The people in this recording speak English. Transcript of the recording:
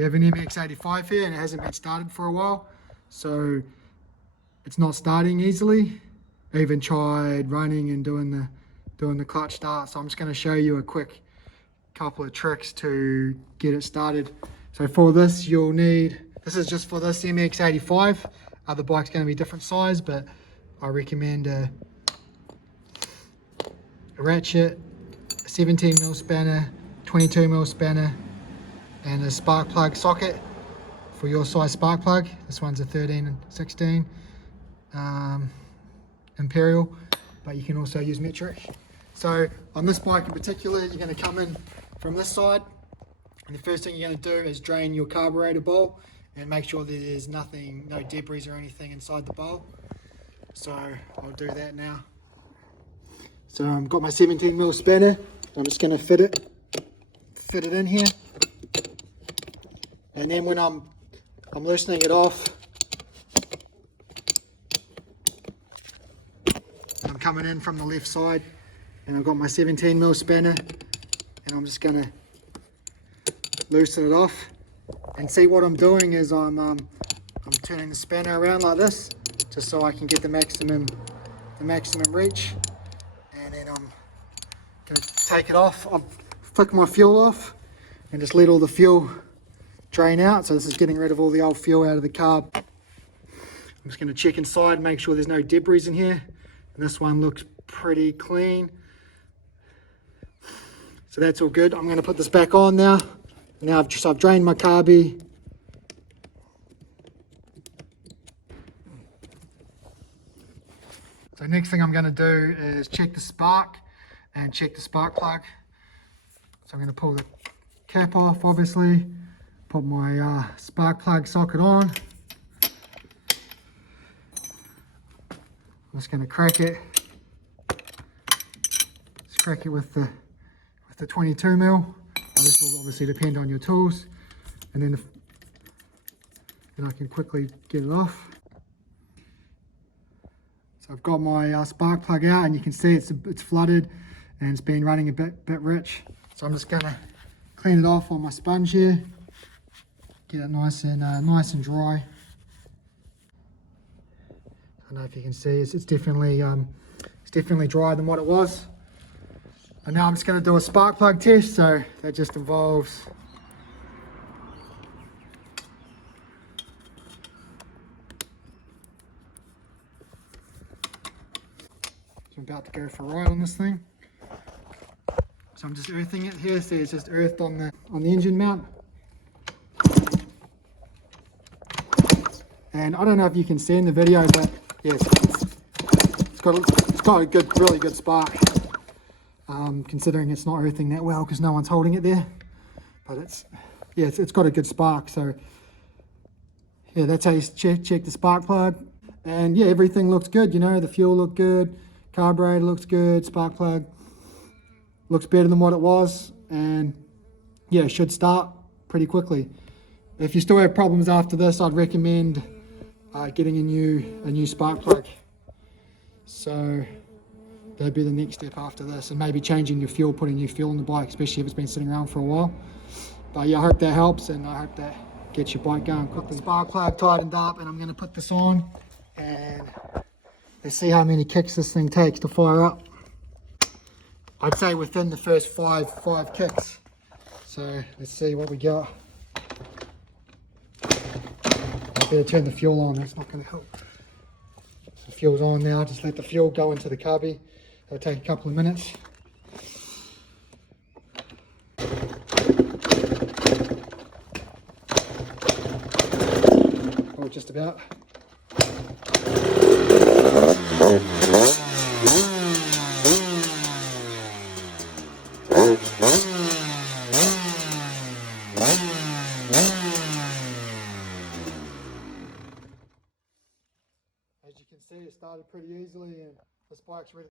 We have an MX85 here and it hasn't been started for a while, so it's not starting easily. I even tried running and doing the clutch start, so I'm just going to show you a quick couple of tricks to get it started. So for this you'll need, this is just for this MX85, other bike's going to be different size, but I recommend a ratchet, a 17mm spanner, 22mm spanner, and a spark plug socket for your size spark plug. This one's a 13 and 16 Imperial, but you can also use metric. So on this bike in particular, you're going to come in from this side, and the first thing you're going to do is drain your carburetor bowl and make sure that there's nothing, no debris or anything inside the bowl. So I'll do that now. So I've got my 17mm spanner. I'm just going to fit it in here. And then when I'm loosening it off, I'm coming in from the left side, and I've got my 17mm spanner, and I'm just going to loosen it off. And see, what I'm doing is I'm turning the spanner around like this, just so I can get the maximum reach. And then I'm going to take it off. I'll flick my fuel off and just let all the fuel drain out. So this is getting rid of all the old fuel out of the carb. I'm just going to check inside, make sure there's no debris in here. And this one looks pretty clean. So that's all good. I'm going to put this back on now. Now I've drained my carby. So next thing I'm going to do is check the spark and check the spark plug. So I'm going to pull the cap off, obviously. Put my spark plug socket on. I'm just going to crack it. Just crack it with the 22mm. This will obviously depend on your tools, and then I can quickly get it off. So I've got my spark plug out, and you can see it's flooded and it's been running a bit rich. So I'm just going to clean it off on my sponge here. Get it nice and dry. I don't know if you can see, it's definitely drier than what it was. And now I'm just going to do a spark plug test. So that just involves so I'm about to go for a ride on this thing. So I'm just earthing it here. See, it's just earthed on the engine mount. And I don't know if you can see in the video, but yes, it's got a really good spark. Considering it's not earthing that well because no one's holding it there, but it's got a good spark. So yeah, that's how you check the spark plug. And yeah, everything looks good. You know, the fuel looked good, carburetor looks good, spark plug looks better than what it was, and yeah, it should start pretty quickly. If you still have problems after this, I'd recommend getting a new spark plug. So that'd be the next step after this, and maybe changing your fuel, putting new fuel in the bike, especially if it's been sitting around for a while. But yeah, I hope that helps, and I hope that gets your bike going quickly. Spark plug tightened up, and I'm going to put this on, and let's see how many kicks this thing takes to fire up. I'd say within the first five kicks. So let's see what we got. I better turn the fuel on, that's not going to help. The fuel's on now, just let the fuel go into the carby. It'll take a couple of minutes. Oh, just about. As you can see, it started pretty easily, and this bike's ready